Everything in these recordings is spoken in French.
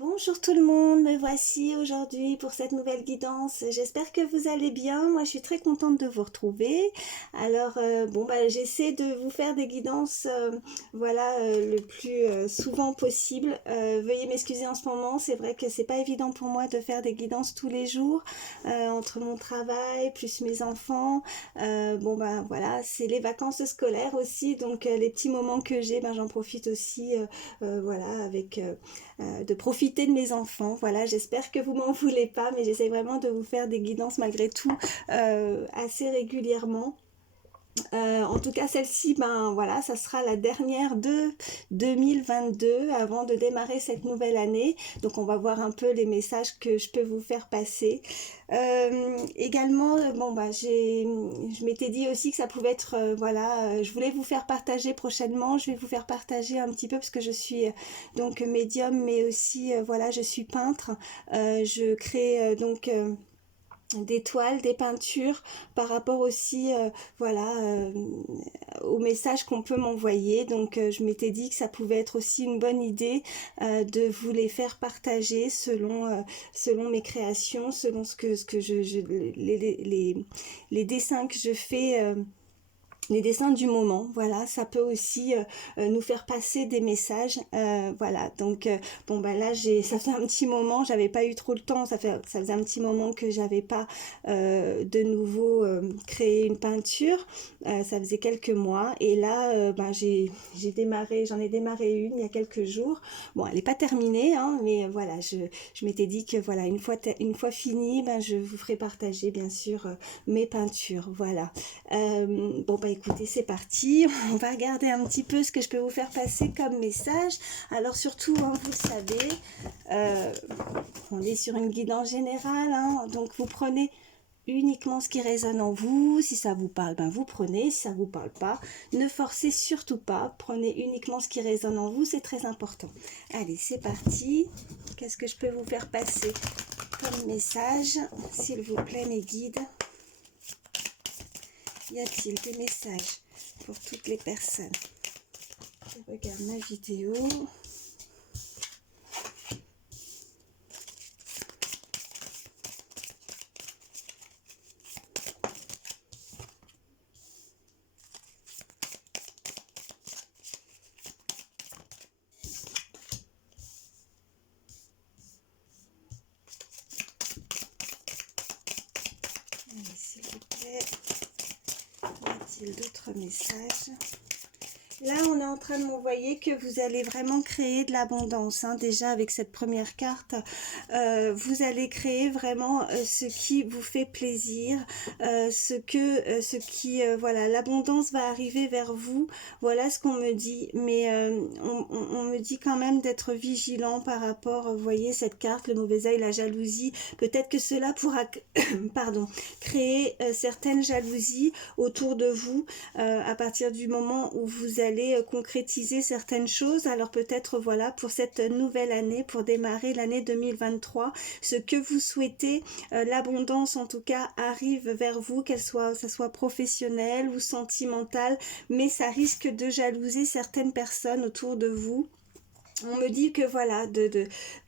Bonjour tout le monde, me voici aujourd'hui pour cette nouvelle guidance. J'espère que vous allez bien. Moi, je suis très contente de vous retrouver. Alors, j'essaie de vous faire des guidances, le plus souvent possible. Veuillez m'excuser en ce moment. C'est vrai que c'est pas évident pour moi de faire des guidances tous les jours entre mon travail plus mes enfants. C'est les vacances scolaires aussi, donc les petits moments que j'ai, j'en profite aussi, de profiter de mes enfants. Voilà, j'espère que vous m'en voulez pas, mais j'essaie vraiment de vous faire des guidances malgré tout assez régulièrement. En tout cas, celle-ci, ça sera la dernière de 2022 avant de démarrer cette nouvelle année. Donc, on va voir un peu les messages que je peux vous faire passer. Également, je m'étais dit aussi que ça pouvait être, je voulais vous faire partager prochainement. Je vais vous faire partager un petit peu parce que je suis donc médium, mais aussi, je suis peintre. Je crée des toiles, des peintures par rapport aussi au message qu'on peut m'envoyer. Donc je m'étais dit que ça pouvait être aussi une bonne idée de vous les faire partager selon mes créations, selon les dessins que je fais. Les dessins du moment, voilà, ça peut aussi nous faire passer des messages, voilà. Donc là, ça fait un petit moment, j'avais pas eu trop le temps, ça faisait un petit moment que j'avais pas de nouveau créé une peinture, ça faisait quelques mois, et là j'en ai démarré une il y a quelques jours. Bon, elle n'est pas terminée, hein, mais voilà, je m'étais dit que voilà, une fois finie, je vous ferai partager bien sûr mes peintures, voilà. Écoutez, c'est parti. On va regarder un petit peu ce que je peux vous faire passer comme message. Alors surtout, hein, vous le savez, on est sur une guidance générale, hein, donc vous prenez uniquement ce qui résonne en vous. Si ça vous parle, vous prenez. Si ça vous parle pas, ne forcez surtout pas. Prenez uniquement ce qui résonne en vous, c'est très important. Allez, c'est parti. Qu'est-ce que je peux vous faire passer comme message, s'il vous plaît, mes guides? Y a-t-il des messages pour toutes les personnes qui regardent ma vidéo? Allez, s'il vous plaît. Y a-t-il d'autres messages? Là, on est en train de m'envoyer que vous allez vraiment créer de l'abondance, hein. Déjà, avec cette première carte, vous allez créer vraiment ce qui vous fait plaisir, l'abondance va arriver vers vous. Voilà ce qu'on me dit, mais on me dit quand même d'être vigilant par rapport, vous voyez, cette carte, le mauvais œil, la jalousie. Peut-être que cela pourra créer certaines jalousies autour de vous à partir du moment où vous allez concrétiser certaines choses. Alors peut-être pour cette nouvelle année, pour démarrer l'année 2023, ce que vous souhaitez, l'abondance en tout cas arrive vers vous, ça soit professionnelle ou sentimentale, mais ça risque de jalouser certaines personnes autour de vous. On me dit que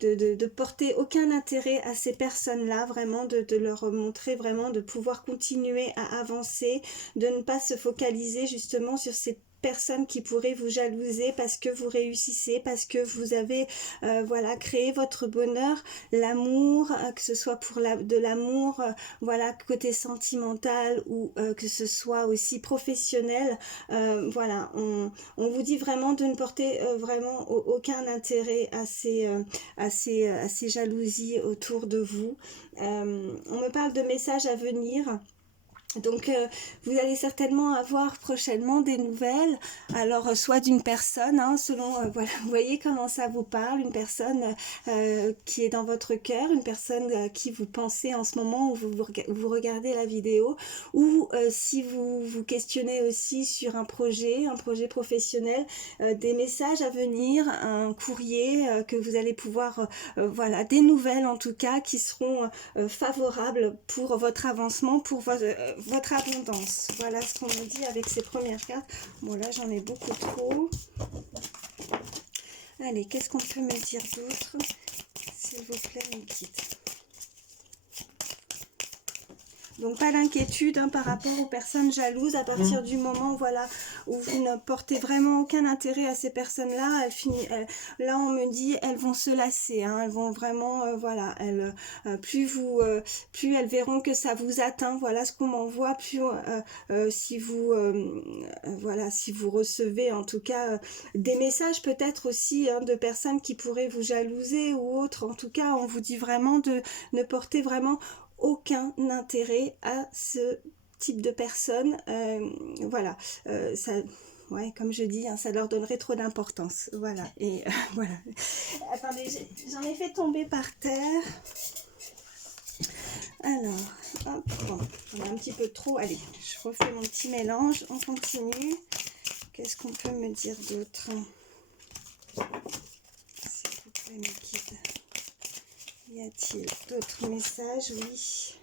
de porter aucun intérêt à ces personnes-là, vraiment de leur montrer vraiment de pouvoir continuer à avancer, de ne pas se focaliser justement sur ces personnes qui pourraient vous jalouser parce que vous réussissez, parce que vous avez créé votre bonheur, l'amour, que ce soit pour de l'amour, côté sentimental ou que ce soit aussi professionnel. On vous dit vraiment de ne porter vraiment aucun intérêt à ces jalousies autour de vous. On me parle de messages à venir. Donc vous allez certainement avoir prochainement des nouvelles, alors soit d'une personne, hein, selon, vous voyez comment ça vous parle, une personne qui est dans votre cœur, une personne à qui vous pensez en ce moment où vous regardez la vidéo, ou si vous vous questionnez aussi sur un projet professionnel, des messages à venir, un courrier que vous allez pouvoir, des nouvelles en tout cas qui seront favorables pour votre avancement, pour votre abondance. Voilà ce qu'on me dit avec ces premières cartes. Bon, là j'en ai beaucoup trop. Allez, qu'est-ce qu'on peut me dire d'autre? s'il vous plaît, mes guides. Donc pas d'inquiétude hein, par rapport aux personnes jalouses à partir du moment voilà, où vous ne portez vraiment aucun intérêt à ces personnes-là. Là on me dit elles vont se lasser, hein, elles vont vraiment, voilà, plus elles verront que ça vous atteint, voilà ce qu'on m'envoie, plus si vous, voilà, si vous recevez en tout cas des messages peut-être aussi hein, de personnes qui pourraient vous jalouser ou autres, en tout cas on vous dit vraiment de ne porter vraiment aucun intérêt à ce type de personnes, voilà, ça, ouais, comme je dis, hein, ça leur donnerait trop d'importance, voilà, et voilà. Attendez, j'en ai fait tomber par terre. Alors, hop, bon, on a un petit peu trop, allez, je refais mon petit mélange, on continue. Qu'est-ce qu'on peut me dire d'autre? S'il vous plaît, mes guides. Y a-t-il d'autres messages? Oui.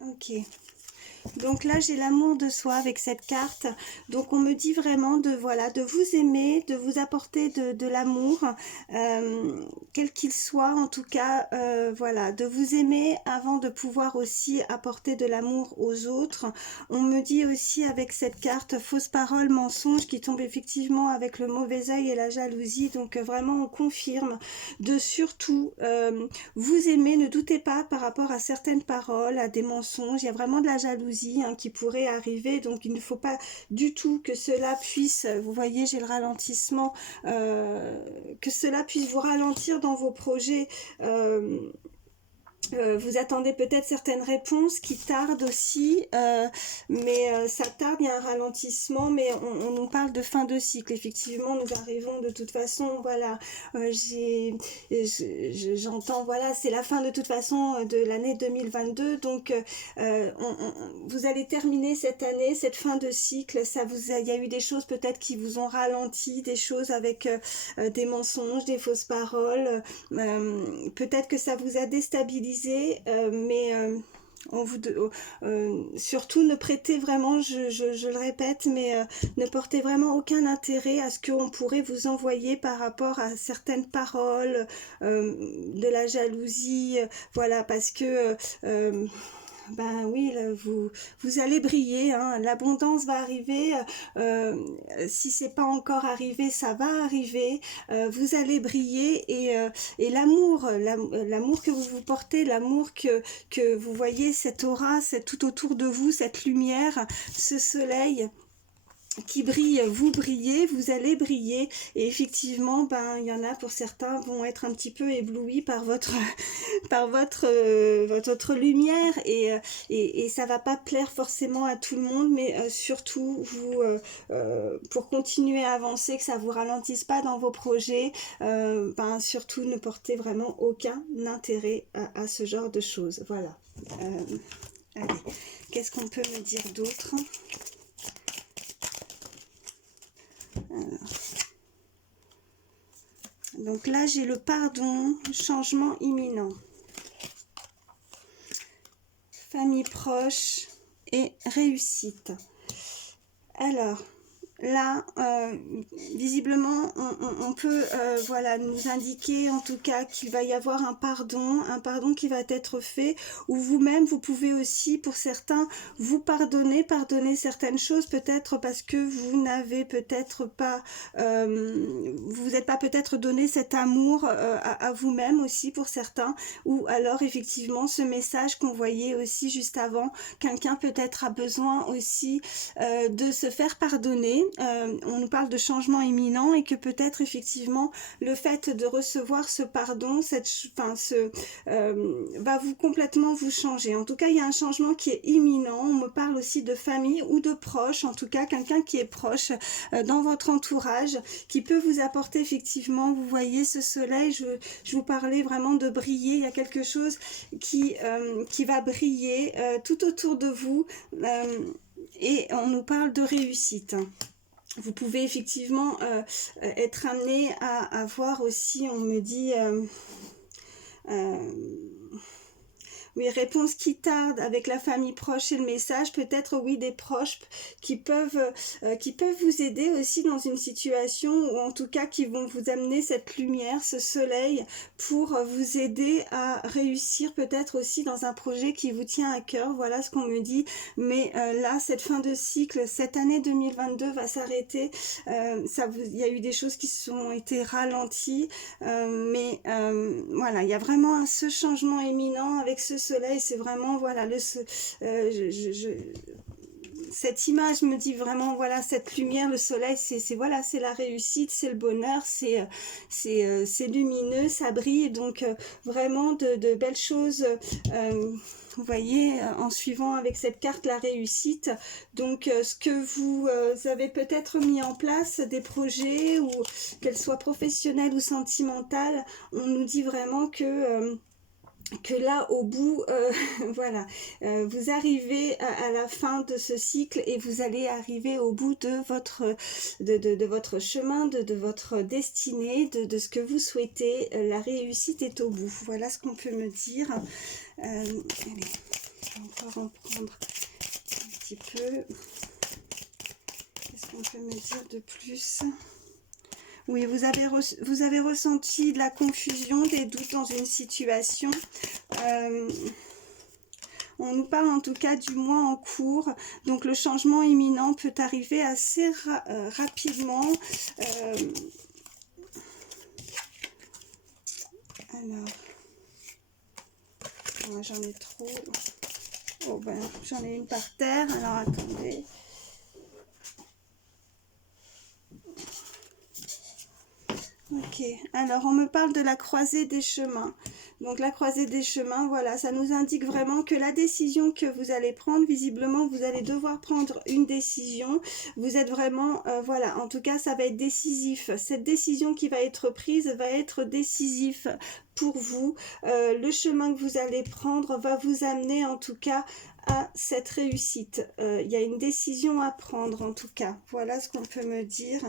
Ok. Donc là j'ai l'amour de soi avec cette carte, donc on me dit vraiment de voilà, de vous aimer, de vous apporter de l'amour, quel qu'il soit en tout cas, voilà, de vous aimer avant de pouvoir aussi apporter de l'amour aux autres. On me dit aussi avec cette carte fausse parole, mensonge qui tombe effectivement avec le mauvais œil et la jalousie, donc vraiment on confirme de surtout vous aimer, ne doutez pas par rapport à certaines paroles, à des mensonges, il y a vraiment de la jalousie hein, qui pourrait arriver, donc il ne faut pas du tout que cela puisse, vous voyez j'ai le ralentissement, que cela puisse vous ralentir dans vos projets. Vous attendez peut-être certaines réponses qui tardent aussi, mais ça tarde, il y a un ralentissement, mais on nous parle de fin de cycle. Effectivement, nous arrivons de toute façon, voilà, j'entends, voilà, c'est la fin de toute façon de l'année 2022, donc vous allez terminer cette année, cette fin de cycle, il y a eu des choses peut-être qui vous ont ralenti, des choses avec des mensonges, des fausses paroles, peut-être que ça vous a déstabilisé, mais on vous surtout ne prêtez vraiment, je le répète, mais ne portez vraiment aucun intérêt à ce qu'on pourrait vous envoyer par rapport à certaines paroles, de la jalousie, voilà, parce que ben oui, vous allez briller, hein, l'abondance va arriver, si c'est pas encore arrivé, ça va arriver, vous allez briller et l'amour que vous portez, l'amour que vous voyez, cette aura, tout autour de vous, cette lumière, ce soleil qui brille, vous brillez, vous allez briller, et effectivement ben il y en a pour certains vont être un petit peu éblouis par votre votre lumière, et ça va pas plaire forcément à tout le monde, mais surtout vous pour continuer à avancer, que ça vous ralentisse pas dans vos projets, ben surtout ne portez vraiment aucun intérêt à ce genre de choses, voilà. Allez, qu'est-ce qu'on peut me dire d'autre? Donc là j'ai le pardon, changement imminent, famille proche et réussite. Alors là visiblement on peut voilà nous indiquer en tout cas qu'il va y avoir un pardon qui va être fait, ou vous-même vous pouvez aussi pour certains vous pardonner certaines choses, peut-être parce que vous n'avez peut-être pas vous n'êtes pas peut-être donné cet amour à vous-même aussi pour certains, ou alors effectivement ce message qu'on voyait aussi juste avant, quelqu'un peut-être a besoin aussi de se faire pardonner. On nous parle de changement imminent, et que peut-être effectivement le fait de recevoir ce pardon, va vous complètement vous changer. En tout cas, il y a un changement qui est imminent. On me parle aussi de famille ou de proche, en tout cas quelqu'un qui est proche dans votre entourage, qui peut vous apporter effectivement, vous voyez ce soleil, je vous parlais vraiment de briller, il y a quelque chose qui va briller tout autour de vous, et on nous parle de réussite. vous pouvez effectivement être amené à voir aussi, on me dit... oui, réponse qui tarde avec la famille proche et le message, peut-être oui des proches qui peuvent vous aider aussi dans une situation, ou en tout cas qui vont vous amener cette lumière, ce soleil, pour vous aider à réussir peut-être aussi dans un projet qui vous tient à cœur, voilà ce qu'on me dit. Mais là, cette fin de cycle, cette année 2022 va s'arrêter, il y a eu des choses qui ont été ralenties, mais voilà, il y a vraiment ce changement éminent avec ce soleil, c'est vraiment, voilà, cette image me dit vraiment, voilà, cette lumière, le soleil, voilà, c'est la réussite, c'est le bonheur, c'est lumineux, ça brille, donc vraiment de belles choses, vous voyez, en suivant avec cette carte la réussite. Donc ce que vous avez peut-être mis en place, des projets, ou qu'elles soient professionnelles ou sentimentales, on nous dit vraiment que là au bout, voilà, vous arrivez à la fin de ce cycle et vous allez arriver au bout de votre chemin, de votre destinée, de ce que vous souhaitez. La réussite est au bout, voilà ce qu'on peut me dire. Allez, je vais encore en prendre un petit peu. Qu'est-ce qu'on peut me dire de plus ? Oui, vous avez ressenti de la confusion, des doutes dans une situation. On nous parle en tout cas du mois en cours. Donc le changement imminent peut arriver assez rapidement. Alors, moi j'en ai trop. Oh ben, j'en ai une par terre. Alors attendez. Ok, alors on me parle de la croisée des chemins. Donc la croisée des chemins, voilà, ça nous indique vraiment que la décision que vous allez prendre, visiblement, vous allez devoir prendre une décision. Vous êtes vraiment, voilà, en tout cas, ça va être décisif. Cette décision qui va être prise va être décisif pour vous. Le chemin que vous allez prendre va vous amener, en tout cas, à cette réussite. Il y a une décision à prendre en tout cas. Voilà ce qu'on peut me dire.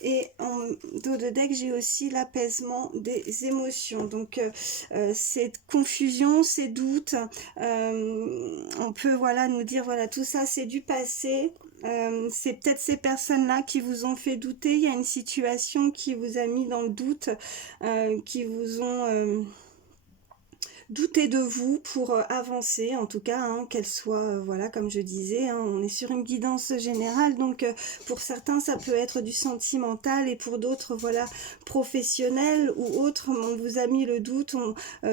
Et en dos de deck, j'ai aussi l'apaisement des émotions. Donc cette confusion, ces doutes, on peut voilà nous dire voilà tout ça c'est du passé. C'est peut-être ces personnes-là qui vous ont fait douter. Il y a une situation qui vous a mis dans le doute, qui vous ont... douter de vous pour avancer, en tout cas, hein, qu'elle soit, voilà, comme je disais, hein, on est sur une guidance générale, donc pour certains, ça peut être du sentimental, et pour d'autres, voilà, professionnel ou autre, on vous a mis le doute,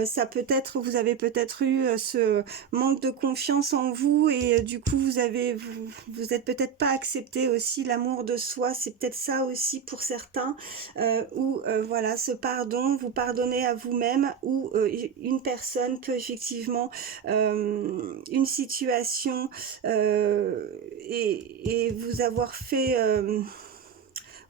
ça peut être, vous avez peut-être eu ce manque de confiance en vous, et du coup, vous êtes peut-être pas accepté aussi l'amour de soi, c'est peut-être ça aussi pour certains, ou voilà, ce pardon, vous pardonnez à vous-même, ou une personne peut effectivement une situation et vous avoir fait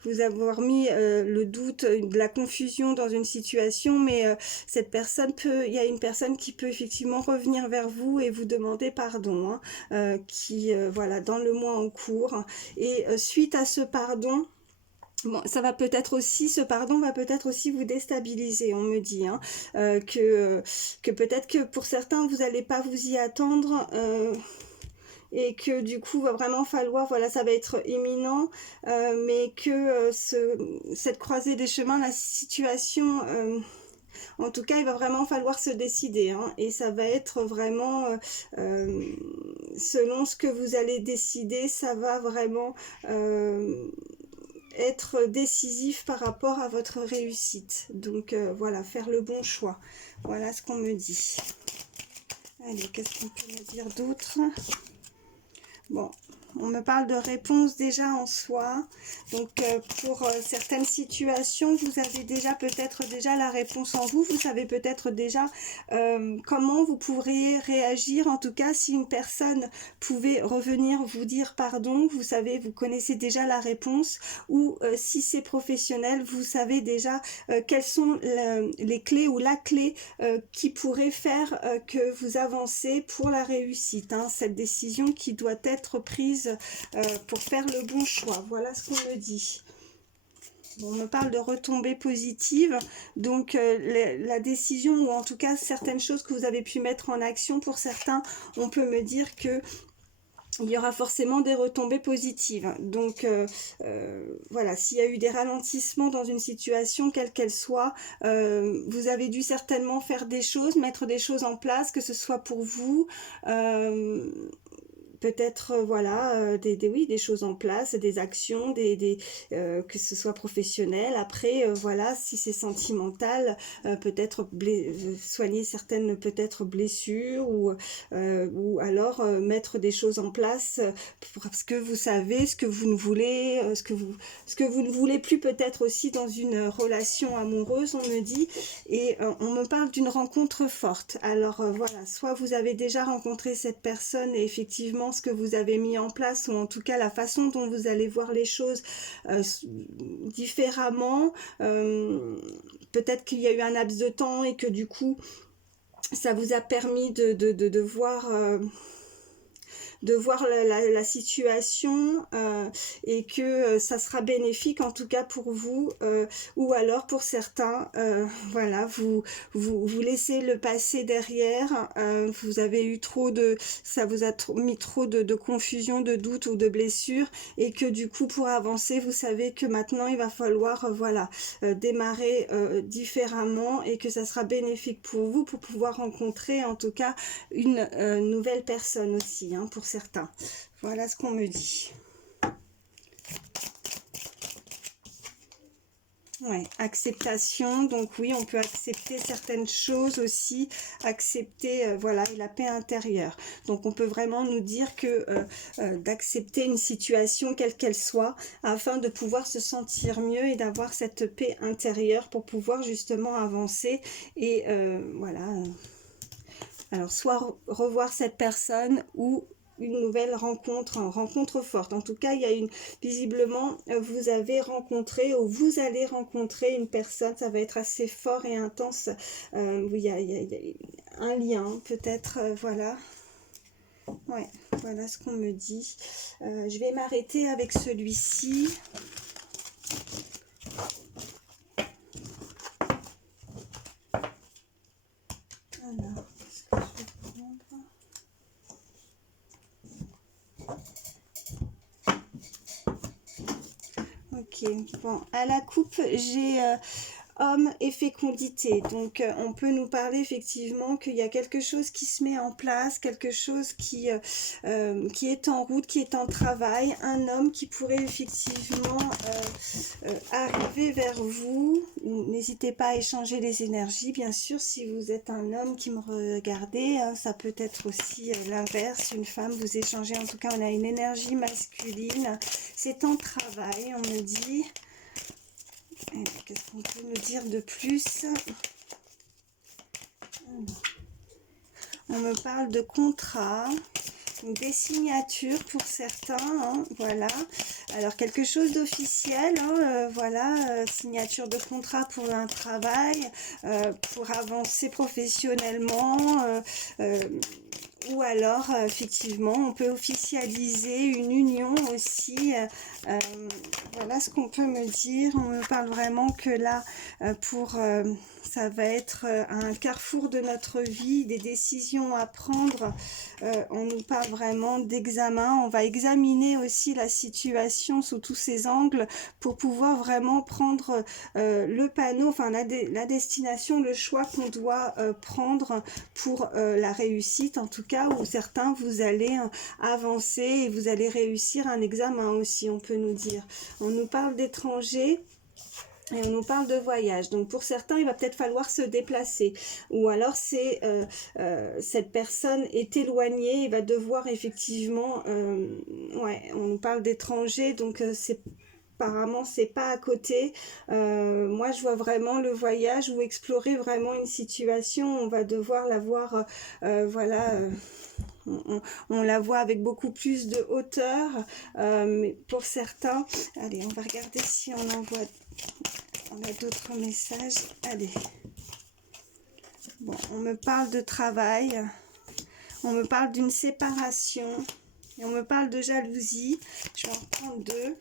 vous avoir mis le doute, de la confusion dans une situation, mais cette personne il y a une personne qui peut effectivement revenir vers vous et vous demander pardon, hein, voilà, dans le mois en cours, et suite à ce pardon, bon, ça va peut-être aussi, ce pardon va peut-être aussi vous déstabiliser, on me dit, hein, que peut-être que pour certains, vous n'allez pas vous y attendre, et que du coup, va vraiment falloir, voilà, ça va être imminent, mais que cette croisée des chemins, la situation... en tout cas, il va vraiment falloir se décider, hein, et ça va être vraiment, selon ce que vous allez décider, ça va vraiment... être décisif par rapport à votre réussite. Donc voilà, faire le bon choix. Voilà ce qu'on me dit. Allez, qu'est-ce qu'on peut me dire d'autre? Bon, on me parle de réponse déjà en soi. Donc pour certaines situations, vous avez déjà peut-être déjà la réponse en vous. Vous savez peut-être déjà comment vous pourriez réagir. En tout cas, si une personne pouvait revenir vous dire pardon, vous savez, vous connaissez déjà la réponse. Ou si c'est professionnel, vous savez déjà quelles sont les clés ou la clé qui pourrait faire que vous avancez pour la réussite, hein, cette décision qui doit être prise prise pour faire le bon choix. Voilà ce qu'on me dit. On me parle de retombées positives, donc la décision, ou en tout cas certaines choses que vous avez pu mettre en action, pour certains, on peut me dire que il y aura forcément des retombées positives. Donc voilà, s'il y a eu des ralentissements dans une situation, quelle qu'elle soit, vous avez dû certainement faire des choses, mettre des choses en place, que ce soit pour vous, peut-être voilà oui, des choses en place, des actions, que ce soit professionnel. Après voilà, si c'est sentimental, peut-être soigner certaines peut-être blessures, ou alors mettre des choses en place parce que vous savez ce que vous ne voulez, ce que vous ne voulez plus, peut-être aussi dans une relation amoureuse, on me dit. Et on me parle d'une rencontre forte. Alors voilà, soit vous avez déjà rencontré cette personne et effectivement ce que vous avez mis en place, ou en tout cas la façon dont vous allez voir les choses différemment. Peut-être qu'il y a eu un laps de temps et que du coup ça vous a permis de voir la situation, et que ça sera bénéfique en tout cas pour vous, ou alors pour certains, voilà, vous laissez le passé derrière, vous avez eu ça vous a mis trop de confusion, de doute ou de blessures, et que du coup pour avancer, vous savez que maintenant il va falloir voilà, démarrer différemment, et que ça sera bénéfique pour vous pour pouvoir rencontrer en tout cas une nouvelle personne aussi, hein, pour certains. Voilà ce qu'on me dit. Ouais, acceptation, donc oui, on peut accepter certaines choses aussi, accepter, voilà, la paix intérieure. Donc on peut vraiment nous dire que d'accepter une situation quelle qu'elle soit, afin de pouvoir se sentir mieux et d'avoir cette paix intérieure pour pouvoir justement avancer. Et voilà, alors soit revoir cette personne, ou une nouvelle rencontre forte. En tout cas, il y a visiblement, vous avez rencontré, ou vous allez rencontrer une personne, ça va être assez fort et intense, où il y a un lien, peut-être, voilà. Ouais, voilà ce qu'on me dit. Je vais m'arrêter avec celui-ci. Alors, qu'est-ce que je vais prendre ? Ok, bon, à la coupe, j'ai homme et fécondité. Donc, on peut nous parler effectivement qu'il y a quelque chose qui se met en place, quelque chose qui est en route, qui est en travail. Un homme qui pourrait effectivement arriver vers vous. N'hésitez pas à échanger les énergies, bien sûr, si vous êtes un homme qui me regardez, hein, ça peut être aussi l'inverse, une femme, vous échangez, en tout cas on a une énergie masculine, c'est en travail, on me dit. Qu'est-ce qu'on peut me dire de plus? On me parle de contrat, des signatures pour certains, hein, voilà. Alors quelque chose d'officiel, hein, voilà, signature de contrat pour un travail, pour avancer professionnellement, ou alors effectivement on peut officialiser une union aussi, voilà ce qu'on peut me dire. On me parle vraiment que là ça va être un carrefour de notre vie, des décisions à prendre. On nous parle vraiment d'examen, on va examiner aussi la situation sous tous ses angles pour pouvoir vraiment prendre le panneau, enfin la destination, le choix qu'on doit prendre pour la réussite, en tout cas, où certains vous allez avancer et vous allez réussir un examen aussi, on peut nous dire. On nous parle d'étrangers. Et on nous parle de voyage. Donc pour certains, il va peut-être falloir se déplacer. Ou alors c'est cette personne est éloignée, il va devoir effectivement... ouais, on nous parle d'étrangers, donc apparemment c'est pas à côté. Moi je vois vraiment le voyage, ou explorer vraiment une situation. On va devoir la voir, voilà... On la voit avec beaucoup plus de hauteur, mais pour certains, allez, on va regarder si on a d'autres messages. Allez, bon, on me parle de travail, on me parle d'une séparation, Et on me parle de jalousie. Je vais en prendre deux.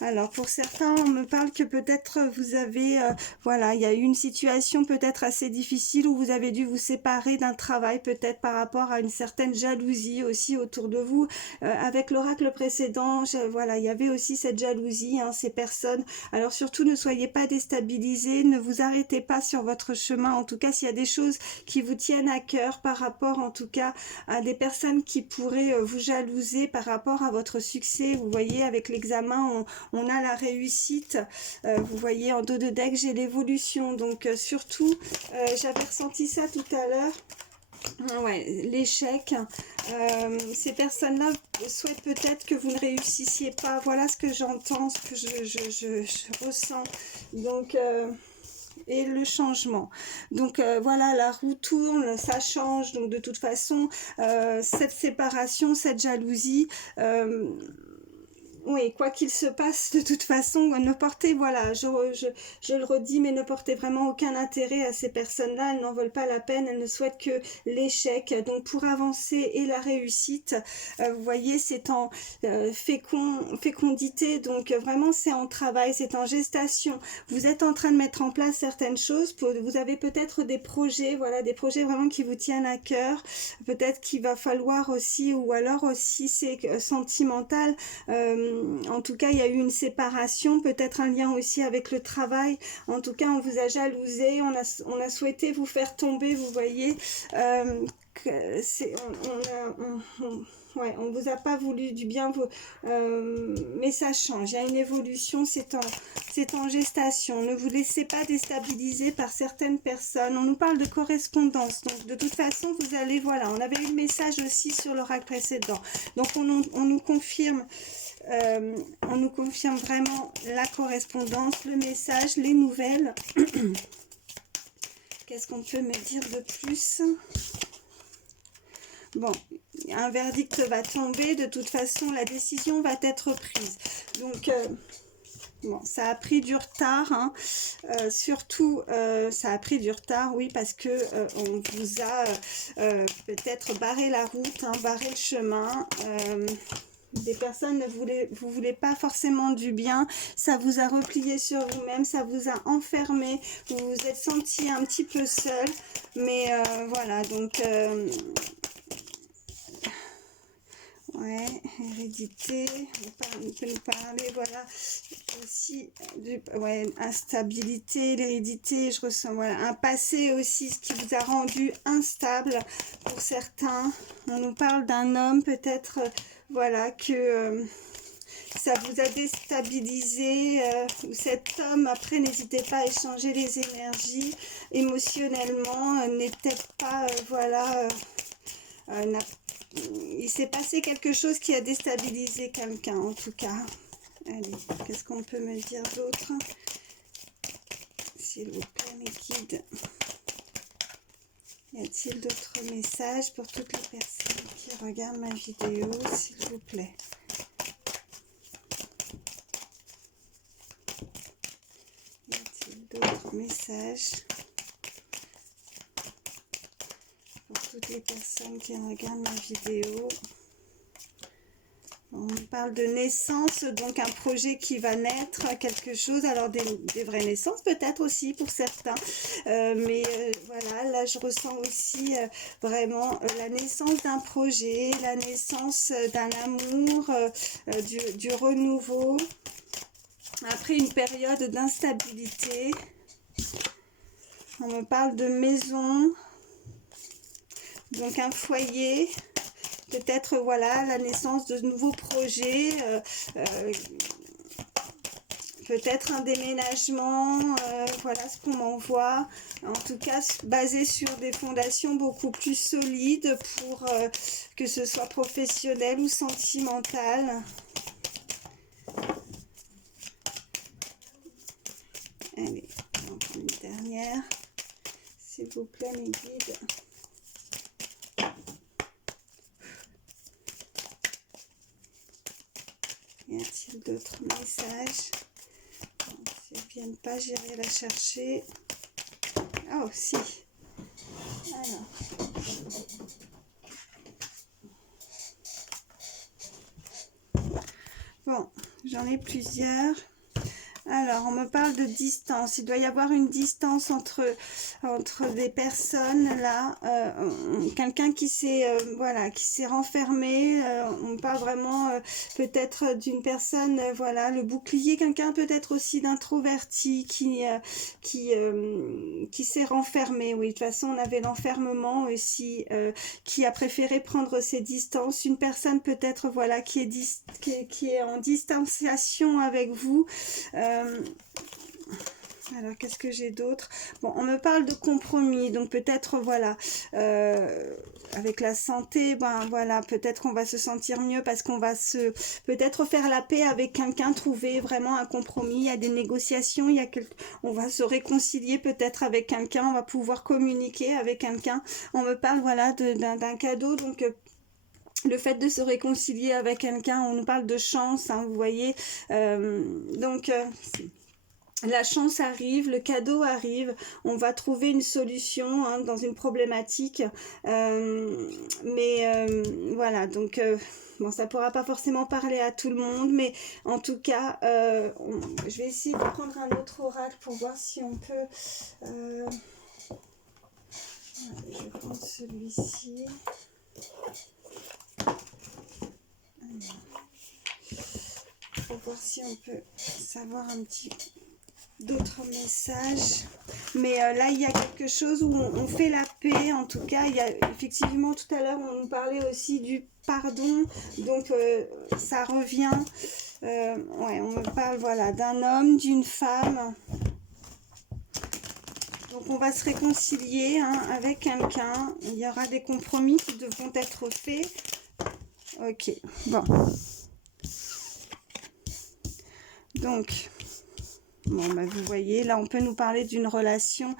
Alors, pour certains, on me parle que peut-être vous avez, voilà, il y a eu une situation peut-être assez difficile où vous avez dû vous séparer d'un travail, peut-être par rapport à une certaine jalousie aussi autour de vous. Avec l'oracle précédent, voilà, il y avait aussi cette jalousie, hein, ces personnes. Alors, surtout, ne soyez pas déstabilisés, ne vous arrêtez pas sur votre chemin. En tout cas, s'il y a des choses qui vous tiennent à cœur par rapport, en tout cas, à des personnes qui pourraient vous jalouser par rapport à votre succès, vous voyez, avec l'examen, on a la réussite, vous voyez en dos de deck j'ai l'évolution, donc surtout j'avais ressenti ça tout à l'heure, ouais, l'échec, ces personnes-là souhaitent peut-être que vous ne réussissiez pas, voilà ce que j'entends, ce que je ressens, donc et le changement. Donc voilà, la roue tourne, ça change, donc de toute façon, cette séparation, cette jalousie, oui, quoi qu'il se passe, de toute façon, ne portez, voilà, je le redis, mais ne portez vraiment aucun intérêt à ces personnes-là, elles n'en veulent pas la peine, elles ne souhaitent que l'échec. Donc pour avancer et la réussite, vous voyez, c'est en fécondité, donc vraiment c'est en travail, c'est en gestation. Vous êtes en train de mettre en place certaines choses, vous avez peut-être des projets, voilà, des projets vraiment qui vous tiennent à cœur, peut-être qu'il va falloir aussi, ou alors aussi c'est sentimental, en tout cas, il y a eu une séparation, peut-être un lien aussi avec le travail. En tout cas, on vous a jalousé, on a souhaité vous faire tomber, vous voyez. Ouais, on vous a pas voulu du bien, mais ça change. Il y a une évolution, c'est en gestation. Ne vous laissez pas déstabiliser par certaines personnes. On nous parle de correspondance. Donc, de toute façon, vous allez, voilà, on avait eu le message aussi sur l'oracle précédent. Donc, on nous confirme... on nous confirme vraiment la correspondance, le message, les nouvelles. Qu'est-ce qu'on peut me dire de plus? Bon, un verdict va tomber, de toute façon la décision va être prise. Donc, bon, ça a pris du retard, hein. Surtout ça a pris du retard, oui, parce que on vous a peut-être barré la route, hein, barré le chemin. Des personnes vous voulez pas forcément du bien, ça vous a replié sur vous-même, ça vous a enfermé, vous vous êtes senti un petit peu seul, mais voilà, donc ouais, hérédité, on peut nous parler, voilà, aussi, ouais, instabilité, l'hérédité, je ressens, voilà, un passé aussi, ce qui vous a rendu instable pour certains. On nous parle d'un homme, peut-être, voilà, que ça vous a déstabilisé, ou cet homme, après, n'hésitez pas à échanger les énergies, émotionnellement, n'était pas, voilà, il s'est passé quelque chose qui a déstabilisé quelqu'un, en tout cas. Allez, qu'est-ce qu'on peut me dire d'autre? S'il vous plaît, mes guides. Y a-t-il d'autres messages pour toutes les personnes qui regardent ma vidéo, s'il vous plaît? Y a-t-il d'autres messages pour toutes les personnes qui regardent ma vidéo? On parle de naissance, donc un projet qui va naître, quelque chose, alors des vraies naissances peut-être aussi pour certains, mais voilà, là je ressens aussi vraiment la naissance d'un projet, la naissance d'un amour, du renouveau, après une période d'instabilité. On me parle de maison, donc un foyer. Peut-être, voilà, la naissance de nouveaux projets, peut-être un déménagement, voilà ce qu'on m'envoie. En tout cas, basé sur des fondations beaucoup plus solides pour que ce soit professionnel ou sentimental. Allez, on prend une dernière. S'il vous plaît, mes guides. Y a-t-il d'autres messages? Si elles ne viennent pas, j'irai la chercher. Oh, si. Alors. J'en ai plusieurs. Alors, on me parle de distance. Il doit y avoir une distance entre des personnes là. Quelqu'un qui s'est voilà, qui s'est renfermé. On parle vraiment peut-être d'une personne, voilà, le bouclier. Quelqu'un peut-être aussi d'introverti qui s'est renfermé. Oui, de toute façon, on avait l'enfermement aussi, qui a préféré prendre ses distances. Une personne peut-être, voilà, qui est en distanciation avec vous. Alors, qu'est-ce que j'ai d'autre? Bon, on me parle de compromis, donc peut-être, voilà, avec la santé, ben voilà, peut-être qu'on va se sentir mieux parce qu'on va peut-être faire la paix avec quelqu'un, trouver vraiment un compromis, il y a des négociations, on va se réconcilier peut-être avec quelqu'un, on va pouvoir communiquer avec quelqu'un. On me parle, voilà, d'un cadeau, donc... le fait de se réconcilier avec quelqu'un, on nous parle de chance, hein, vous voyez. Donc, la chance arrive, le cadeau arrive, on va trouver une solution hein, dans une problématique. Voilà, donc... bon, ça ne pourra pas forcément parler à tout le monde, mais en tout cas, je vais essayer de prendre un autre oracle pour voir si on peut... je vais prendre celui-ci. Pour voir si on peut savoir un petit d'autres messages. Mais là, il y a quelque chose où on fait la paix. En tout cas, il y a effectivement, tout à l'heure, on nous parlait aussi du pardon. Donc, ça revient. Ouais, on me parle, voilà, d'un homme, d'une femme. Donc, on va se réconcilier hein, avec quelqu'un. Il y aura des compromis qui devront être faits. Ok, bon. Donc, bon, bah, vous voyez, là, on peut nous parler d'une relation.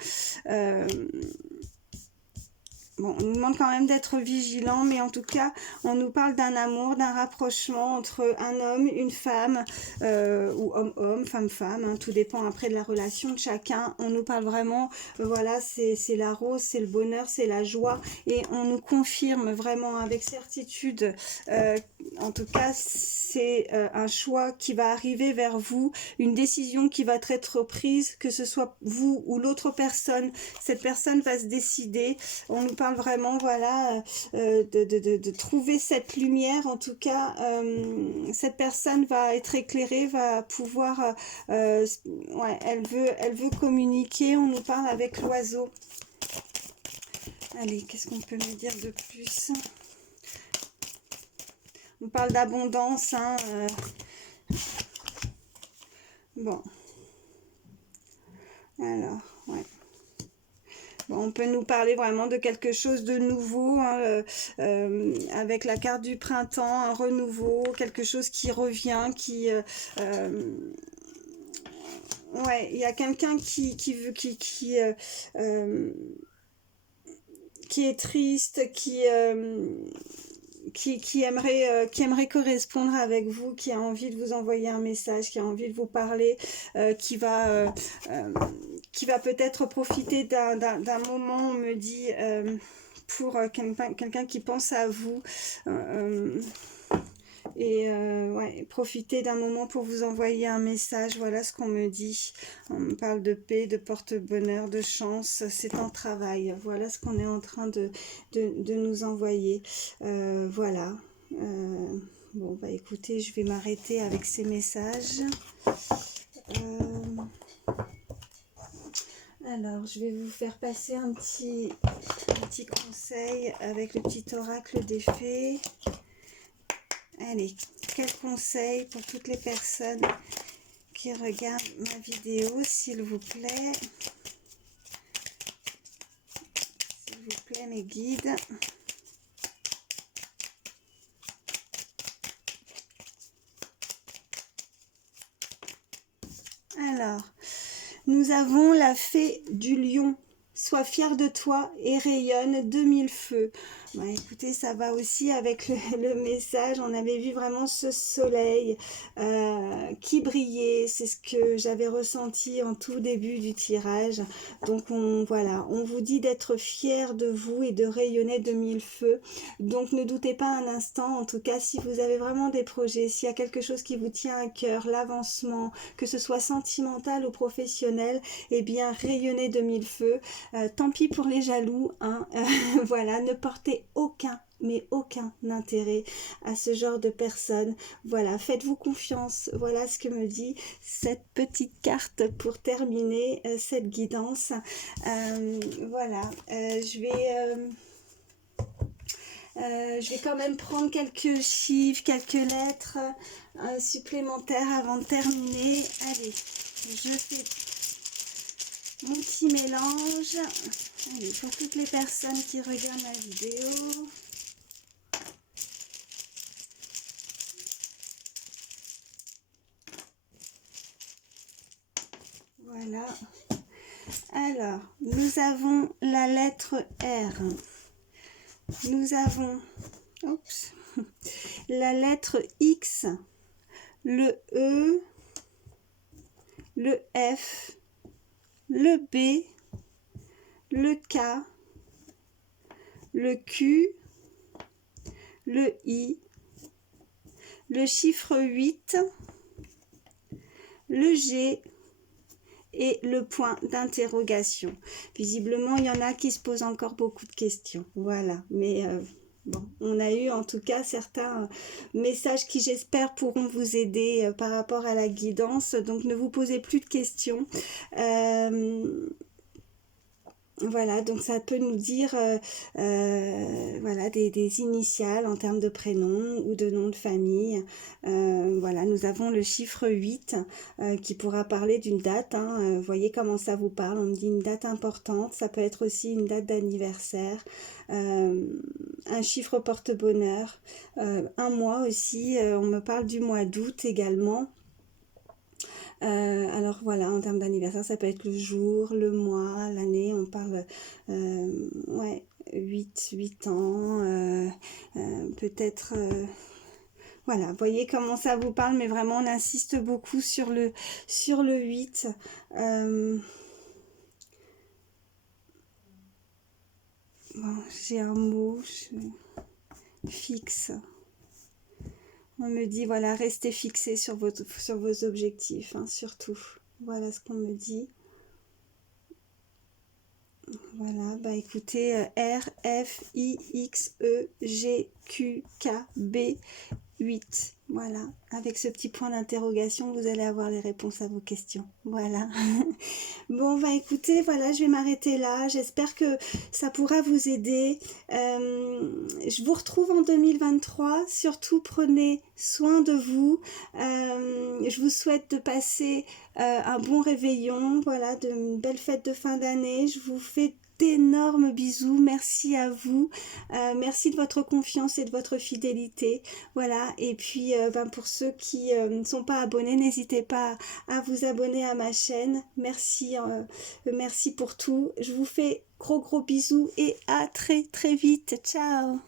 Bon, on nous demande quand même d'être vigilant, mais en tout cas, on nous parle d'un amour, d'un rapprochement entre un homme, une femme, ou homme-homme, femme-femme, hein, tout dépend après de la relation de chacun. On nous parle vraiment, voilà, c'est la rose, c'est le bonheur, c'est la joie, et on nous confirme vraiment avec certitude, en tout cas, c'est un choix qui va arriver vers vous, une décision qui va être prise, que ce soit vous ou l'autre personne, cette personne va se décider. On nous parle vraiment, voilà, de trouver cette lumière. En tout cas, cette personne va être éclairée, va pouvoir, ouais, elle veut communiquer. On nous parle avec l'oiseau. Allez, qu'est-ce qu'on peut me dire de plus? On parle d'abondance, hein, bon. Alors, ouais. Bon, on peut nous parler vraiment de quelque chose de nouveau, hein, avec la carte du printemps, un renouveau, quelque chose qui revient, ouais, il y a quelqu'un qui est triste, qui aimerait correspondre avec vous, qui a envie de vous envoyer un message, qui a envie de vous parler, qui va peut-être profiter d'un moment, on me dit, pour quelqu'un qui pense à vous, ouais, profiter d'un moment pour vous envoyer un message. Voilà ce qu'on me dit. On me parle de paix, de porte-bonheur, de chance. C'est un travail. Voilà ce qu'on est en train de nous envoyer. Voilà. Bon, bah écoutez, je vais m'arrêter avec ces messages. Alors, je vais vous faire passer un petit conseil avec le petit oracle des fées. Allez, quel conseil pour toutes les personnes qui regardent ma vidéo, s'il vous plaît. S'il vous plaît, mes guides. Alors, nous avons la fée du lion. Sois fier de toi et rayonne de mille feux. Bah, écoutez, ça va aussi avec le message. On avait vu vraiment ce soleil qui brillait. C'est ce que j'avais ressenti en tout début du tirage. Donc voilà, on vous dit d'être fiers de vous et de rayonner de mille feux. Donc ne doutez pas un instant. En tout cas, si vous avez vraiment des projets, s'il y a quelque chose qui vous tient à cœur, l'avancement, que ce soit sentimental ou professionnel, eh bien rayonnez de mille feux. Tant pis pour les jaloux, hein. Voilà, ne portez aucun, mais aucun intérêt à ce genre de personnes. Voilà, faites-vous confiance. Voilà ce que me dit cette petite carte pour terminer cette guidance. Voilà, je vais quand même prendre quelques chiffres, quelques lettres supplémentaires avant de terminer. Allez, je fais mon petit mélange. Allez, pour toutes les personnes qui regardent ma vidéo. Voilà. Alors, nous avons la lettre R. Nous avons la lettre X, le E, le F, le B, le K, le Q, le I, le chiffre 8, le G et le point d'interrogation. Visiblement, il y en a qui se posent encore beaucoup de questions. Voilà, mais bon, on a eu en tout cas certains messages qui, j'espère, pourront vous aider par rapport à la guidance. Donc, ne vous posez plus de questions. Voilà, donc ça peut nous dire voilà, des initiales en termes de prénom ou de nom de famille. Voilà, nous avons le chiffre 8 qui pourra parler d'une date. Hein. Voyez comment ça vous parle. On me dit une date importante. Ça peut être aussi une date d'anniversaire. Un chiffre porte-bonheur. Un mois aussi. On me parle du mois d'août également. Alors voilà, en termes d'anniversaire, ça peut être le jour, le mois, l'année, on parle, ouais, 8 ans, peut-être, voilà, voyez comment ça vous parle, mais vraiment on insiste beaucoup sur le 8. Bon, j'ai un mot, fixe. On me dit, voilà, restez fixés sur vos objectifs, hein, surtout. Voilà ce qu'on me dit. Voilà, bah écoutez, R, F, I, X, E, G, Q, K, B, 8. Voilà, avec ce petit point d'interrogation, vous allez avoir les réponses à vos questions. Voilà. Bon, bah écoutez, voilà, je vais m'arrêter là. J'espère que ça pourra vous aider. Je vous retrouve en 2023. Surtout, prenez soin de vous. Je vous souhaite de passer un bon réveillon, voilà, de belles fêtes de fin d'année. Je vous fais d'énormes bisous, merci à vous, merci de votre confiance et de votre fidélité, voilà, et puis pour ceux qui ne sont pas abonnés, n'hésitez pas à vous abonner à ma chaîne, merci, merci pour tout, je vous fais gros bisous et à très vite, ciao.